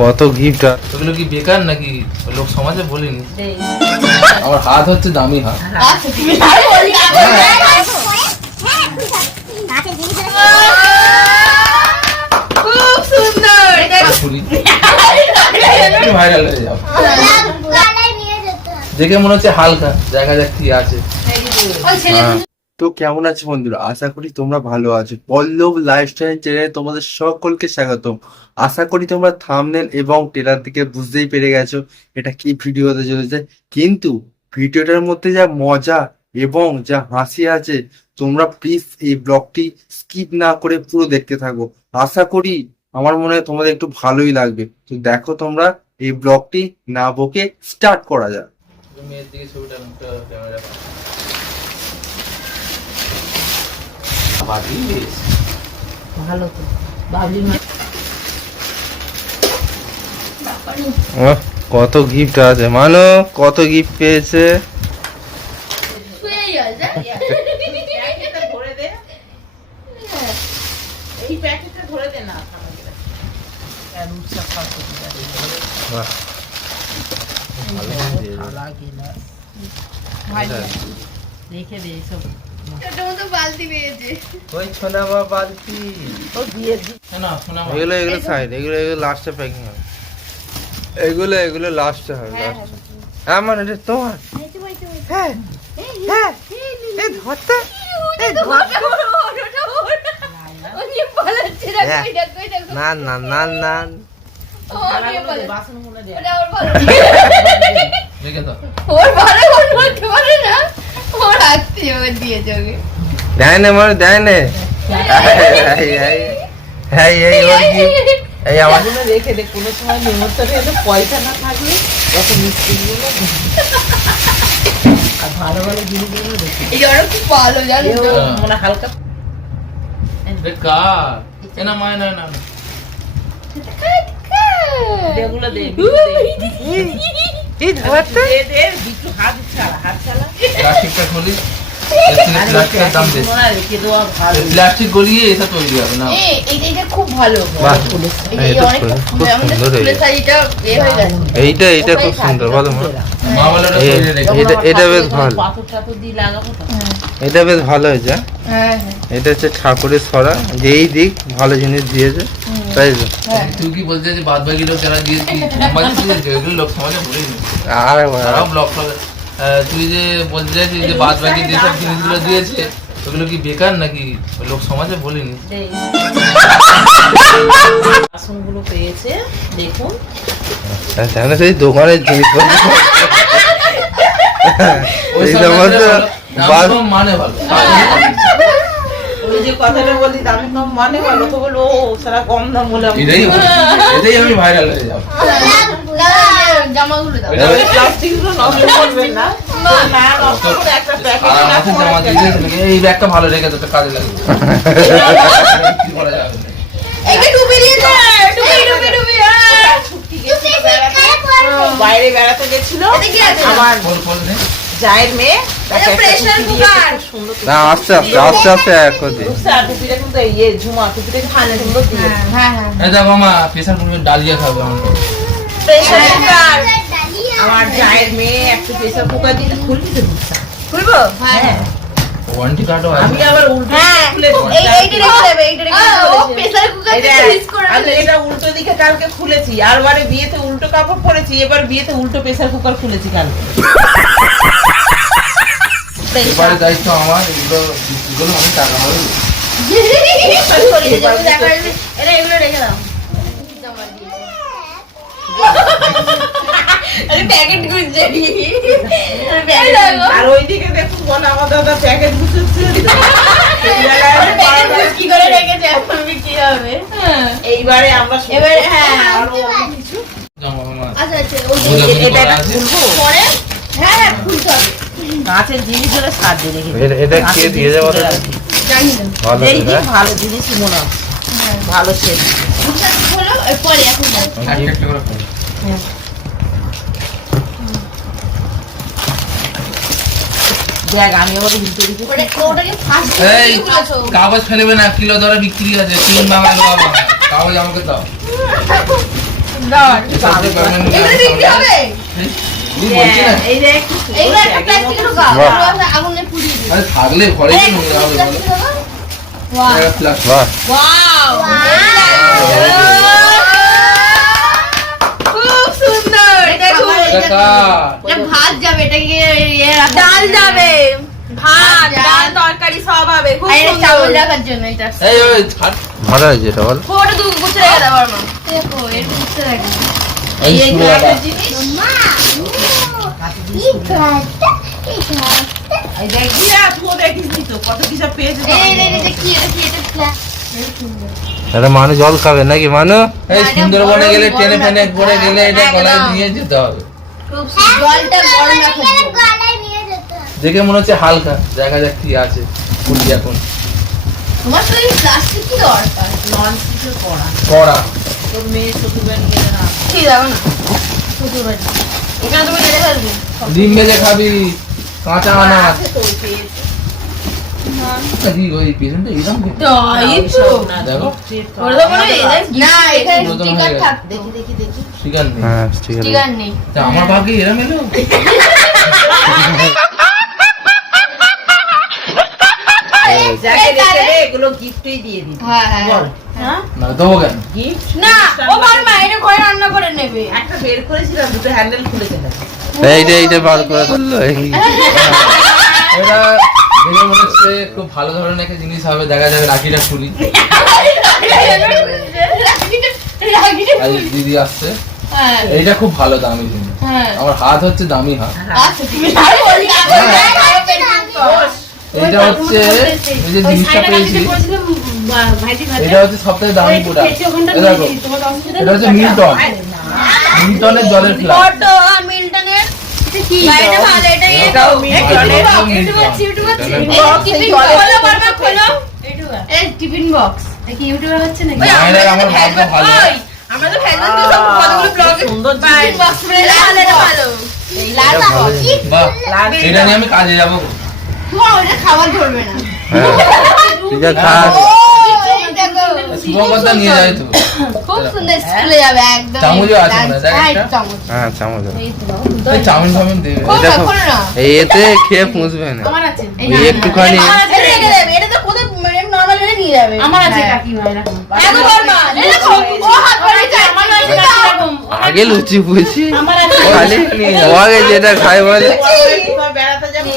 কত গিফট। ওগুলো কি বেকার নাকি লোক সমাজে বলিনি? আমার হাত হচ্ছে দামি হাত। খুব সুন্দর। ভাইরাল হয়ে যাও। দেখে মনে হচ্ছে হালকা, দেখা যাক কি আছে। তো কেমন আছে বন্ধুরা, আশা করি তোমরা ভালো আছো। পল্লব লাইফস্টাইল চ্যানেলে তোমাদের সকলকে স্বাগতম। আশা করি তোমরা থাম্বনেল এবং ট্রেলার থেকে বুঝতেই পেরে গেছো এটা কি ভিডিও হতে চলেছে। কিন্তু ভিডিওটার মধ্যে যা মজা এবং যা হাসি আছে, তোমরা প্লিজ এই ব্লগটি স্কিপ না করে পুরো দেখতে থাকো। আশা করি আমার মনে হয় তোমাদের একটু ভালোই লাগবে। তো দেখো তোমরা এই ব্লগটি না বকে স্টার্ট করা যাক। মেয়ের দিকে ছবিটা ক্যামেরা ভালো তো বাবলি কত গিফট আছে, মানো কত গিফট পেয়েছে। রেখে দে সব। ওই ছোনা বা বালতি এগুলো এগুলো সাইড, এগুলো এগুলো লাস্টে প্যাকিং হবে। এগুলো এগুলো লাস্টে হবে, লাস্টে। আমার এটা তোমার। হ্যাঁ হ্যাঁ এই ধরতে না না না না দেখে তো দেয় না মানে দেয় না। এই আমার রেখে দে, কোনো সময় নিমন্ত্রণে এলে পয়সা না থাকলে কত মিষ্টি গুলো আর ভালো ভালো জিনিসগুলো রেখে মনে হালকা বেকার। না মায় না না এগুলো দে এই ধরতে দে দে একটু হাত ছাড়া প্লাস্টিকটা খুলি। প্লাস্টিকের দাম বেশি। রেখে দেওয়া ভালো। প্লাস্টিক গলিয়ে এটা তৈরি হবে না। খুব ভালো। বাহ, এটা খুব সুন্দর হয়ে গেছে। এইটা এইটা খুব সুন্দর, বলো মা। মা বলে ওটা তৈরি রেখে। এটা বেশ ভালো, পাথর টাথর দিয়ে লাগাবো তো। এটা বেশ ভালো হয়েছে। এটা হচ্ছে ঠাকুরের সরা, যেই দিক ভালো জিনিস দিয়েছে, তাই তো। তুই কি বলতে যে বাদ বাকি লোক যারা দিয়েছি এগুলো লোক সমাজে বলিনি। আর তারাও ব্লগ তুই যে বলতে চাইছিস যে বাদ বাকি যেসব জিনিসগুলো দিয়েছে ওগুলো কি বেকার নাকি লোক সমাজে বলিনি? বাসনগুলো পেয়েছে দেখুন। সেই দোকানের জিনিসপত্র ওই এই সব সমস্ত দাম কম মানে ভালো। ওই যে কথাটা বলি দামি কম মানে ভালো, তো বলো ও সারা কম দাম বলে এটাই আমি ভাইরাল হয়ে যাবো। প্লাস্টিকগুলো নষ্ট করবেন না। না নষ্ট করে একটা প্যাকেট আর আমাকে জামা দিয়েছে, এই ব্যাগটা ভালো রেখে তো কাজে লাগবে। কি করা যাবে? বাইরে বেড়াতে গেছিল আমার জায়ের মেয়ে, তাকে একটা টুপি দিয়েছে, খুব সুন্দর টুপি। না আস্তে আস্তে আস্তে আস্তে এক করে দিই। বুঝছে, আর টুপিটা কিন্তু ঝুমা টুপিটা খানে সুন্দর দিয়েছে। এই দেখো মা, প্রেসার কুকারে ডালিয়া খাবে আমার। প্রেসার কুকার আমার জায়ের মেয়ে একটা প্রেসার কুকার দিতে খুলবি তো বুঝছা? খুলবো? হ্যাঁ। ওয়ারেন্টি কার্ডও আছে। আমি আবার উল্টো খুলে এটা উল্টো দিকে কালকে খুলেছি, আর বারে বিয়েতে উল্টো কাপড় পরেছি, এবার বিয়েতে উল্টো প্রেসার কুকার খুলেছি কালকে। এবারে দায়িত্ব আমার, এগুলো আমি টাকা হবে। আর ওইদিকে দেখুন বলে আমার দাদা প্যাকেট গুছাচ্ছে। এইবারে আমরা আরো অনেক কিছু। এটা খুলবো? কাঁচের জিনিস হলে সার দিয়ে রেখে এটা কে দিয়ে যাবো? ভালো এই যে ভালো জিনিস মনে হচ্ছে, ভালো সেট। দেখ আমি আবার উল্টো দিকে এই কাগজ ফেলবে না, কিলো ধরে বিক্রি আছে, 3 বাংলা কাগজ আমাকে দাও। সাথে payment নিয়ে এগুলো বিক্রি হবে? কি বলছি না এই যে একটু এগুলো একটা প্লাস্টিকের গাও আগুনে পুড়িয়ে দিই। আরে থাকলে ঘরে কি নোংরা হবে বলো ওয়াও একটা plastic। বাহ ওয়াও খুব সুন্দর। এটা খুব এটা কার? এটা ভাত যাবে, এটা কি ডাল যাবে, ভাত ডাল তরকারি সব হবে, খুব চাউল সুন্দর। রাখার জন্য এটা। এই ওই ছাড় ভালো হয়েছে এটা বল ওটা দু গুছে রেখে দাও আমার মা। দেখো এর গুছে রাখি। এই এই শুরু একটা রাখা। জিনিস এই দেখি না, তুইও দেখিস নি তো কত কিছু পেয়েছে তো। এই এটা কি এটা এটা মানুষ জল খাবে নাকি মানু এই এটা সুন্দরবনে গরম, গেলে গরম টেনে ফেনে রাখতে করে হবে। গেলে এটা একদম। গলায় নিয়ে যেতে হবে খুব জলটা গরম রাখার জন্য। দেখে মনে হচ্ছে হালকা, দেখা যাক কি আছে খুলি এখন তোমার তো এই প্লাস্টিক কি দরকার? নন স্টিকের কড়া। কড়া তোর মেয়ে ছোট ব্যান কিনে না। কি দাও না ছোট বাড়ি এখানে তুমি রেখে ফেলবে। ডিম ভেজে খাবি কাঁচা আনাজ আছে তো পেয়েছে। কি ওই পেছনটা এরকম কি? তাই তো দেখো ওরা তো বলে না এখানে পুরো তো স্টিকার হয়ে গেছে। থাকতো। দেখি শিকার নেই হ্যাঁ ঠিক আছে স্টিকার নেই। তা আমার ভাগ্যে এরম এলো যাকে রেখে দে, এগুলো গিফটই দিয়ে দিবি। হ্যাঁ হ্যাঁ বল। হ্যাঁ না দেবো কেন গিফট না ও বলমা এটা ঘরে রান্না করে নেবে। একটা বের করেছিলাম, দুটো হ্যান্ডেল খুলে গেল। এইটা বার করে করলো এটা দেখে মনে হচ্ছে খুব ভালো ধরনের একটা জিনিস হবে, দেখা যাবে রাখিটা খুলি আজ দিদি আসছে হ্যাঁ এইটা খুব ভালো দামি জিনিস হ্যাঁ আমার হাত হচ্ছে দামি হাত আচ্ছা তুমি আর বলি না এটা হচ্ছে এই যে জিনিসটা পেয়েছি এটা হচ্ছে সবথেকে দামি প্রোডাক্ট দেখো এটা হচ্ছে মিল্টনের জলের ফ্লাস্ক ফটো মিল্টনের কি এটা ভালো এটা এটাও মিল্টনের। ইউটিউব আছে ইউটিউব আছে Box, টিফিন এই জলের খোলো বোতল। বারবার খোলো এই টিফিন বক্স কি ইউটিউবে হচ্ছে নাকি মায়েরা আমার ভাগ্য ভালো আমরা তো ফেসবুক দিয়ে সব কতগুলো ব্লগে সুন্দর টিফিন বক্স করে ভালো এটা ভালো লাল বাহ এটা নিয়ে আমি কাজে যাবো তোমার ওটা খাবার ধরবে না হ্যাঁ ঠিক আছে খাস শুভকর্তা নিয়ে যায় তো খুব সুন্দর স্কুলে যাবে একদম চামচও আছে মনে হয়, দেখ হ্যাঁ, একটা। চামচ হ্যাঁ চামচ এই তো দাও। এই চাউমিন ফাউমিন দেবে খোলো না, দেখো। খোলো না। এই এতে খেয়ে পুষবে না আমার আছে এই একটুখানি এটা রেখে দেবে, এটা তো কোথায় নরমাল এটা নিয়ে যাবে আমার আছে হ্যাঁ। কাকিমা এরকম। এত বর্মা এই দেখো ও হাত বাড়িয়েছে আমার আছে এরকম। আগে লুচি পুষি আমার আছে খালি ও আগে যেটা খায় বলে তোমার বেড়াতে যাবে,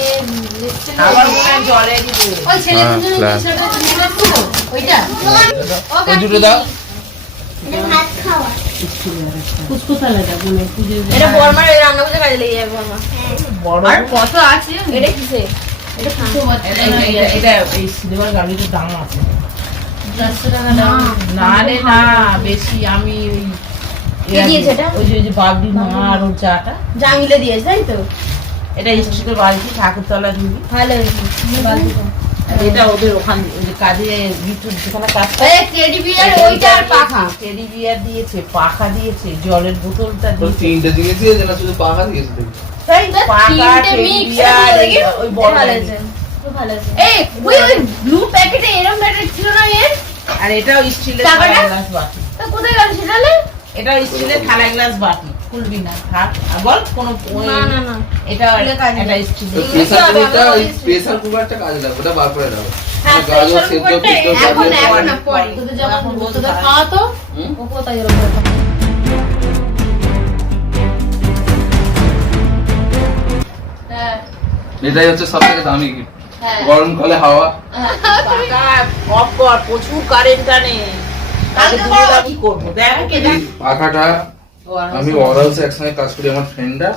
আবার মনে হয় জলে দিবে। ওই ছেলে হ্যাঁ, দুজন class। মিশে একটা তুমি করছো ওইটা ওই দুটো দাও কুচকুচা লাগে মানে পুজো এটা বর্মার এই রান্না করতে কাজে লেগে যাবে বর্মা বড় আর কত আছে এটা কিসে এটা কিছু এটা এই সিনেমার গাড়িটার দাম আছে। 400 টাকা দাম না রে না, বেশি আমি ওই কে দিয়েছে এটা? ওই যে বাবলি মা আর ওর চাটা, জামিলে দিয়েছে তাই তো এটা স্টিলের বালতি ঠাকুরতলা দিবি। ভালো হয়েছে বালতিটা আর এটা ওদের ওখানে ওই যে কাজে বিটুর যেখানে কাজ করে এই টেডি বিয়ার ওইটা আর পাখা টেডি বিয়ার দিয়েছে, পাখা দিয়েছে, জলের বোতলটা তো দিয়েছে। তিনটে জিনিস দিয়েছে না শুধু পাখা দিয়েছে দেখি। তাই তা পাখা, তিনটে টেডি mix, বিয়ার, এটা দেখি। ওই বড় ভালো গাড়ি। হয়েছে খুব ভালো হয়েছে এই ওই ব্লু প্যাকেটে এরকম প্যাকেট ছিল না এর আর এটাও স্টিলের টাকাটা? থালা গ্লাস বাটি। তা কোথায় গেল সেটা লে এটাও স্টিলের থালা গ্লাস বাটি, খুলবি না থাক। আর বল কোনো না না না এটা খুলে কাজে এটা দেয়। তো স্টিলের। প্রেসার কুকারটা ওই প্রেসার কুকারটা কাজে লাগবে ওটা বার করে দাও হ্যাঁ গাজর প্রেসার সেদ্ধ কুকারটা ফেদ্ধ এখন সব এখন দিয়ে না পরে তোদের যখন তোদের খাওয়াতো হুম? ও কোথায় এরকম হ্যাঁ এটাই হচ্ছে সব থেকে দামি গিফট হ্যাঁ গরমকালে হাওয়া পাকা অফ কর, প্রচুর কারেন্ট টানে। তাহলে দুধটা কি করবো দেখ। এই পাখাটা আমি ওরালস একসঙ্গে কাজ করি আমার ফ্রেন্ডরা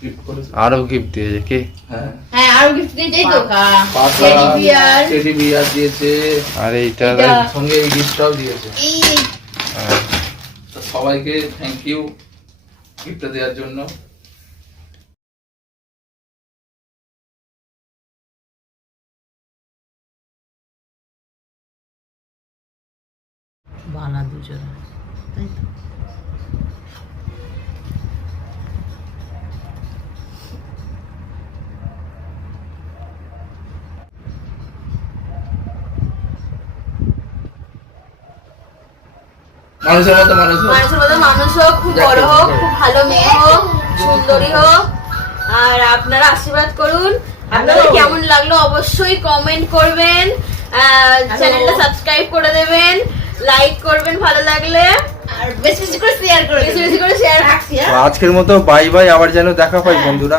গিফট করেছে আরো গিফট দিয়েছে কি হ্যাঁ হ্যাঁ আর গিফট দিয়েছে তো পাকা পাখা টেডি বিয়ার টেডি বিয়ার দিয়েছে আর এইটা এটা সঙ্গে এই গিফটটাও দিয়েছে এই হ্যাঁ। তো সবাইকে থ্যাংক ইউ গিফটটা দেওয়ার জন্য বানা দুজনে, তাই তো। মানুষের মতো মানুষ হোক। মানুষের মতো মানুষ হোক, খুব বড় হোক, খুব ভালো মেয়ে হোক, সুন্দরী হোক। আর আপনারা আশীর্বাদ করুন। আপনাদের কেমন লাগলো অবশ্যই কমেন্ট করবেন, চ্যানেলটা সাবস্ক্রাইব করে দেবেন, লাইক করবেন ভালো লাগলে, আর বেশি বেশি করে শেয়ার করে বেশি বেশি করে শেয়ার। তো আজকের মতো বাই বাই, আবার যেন দেখা পাই বন্ধুরা।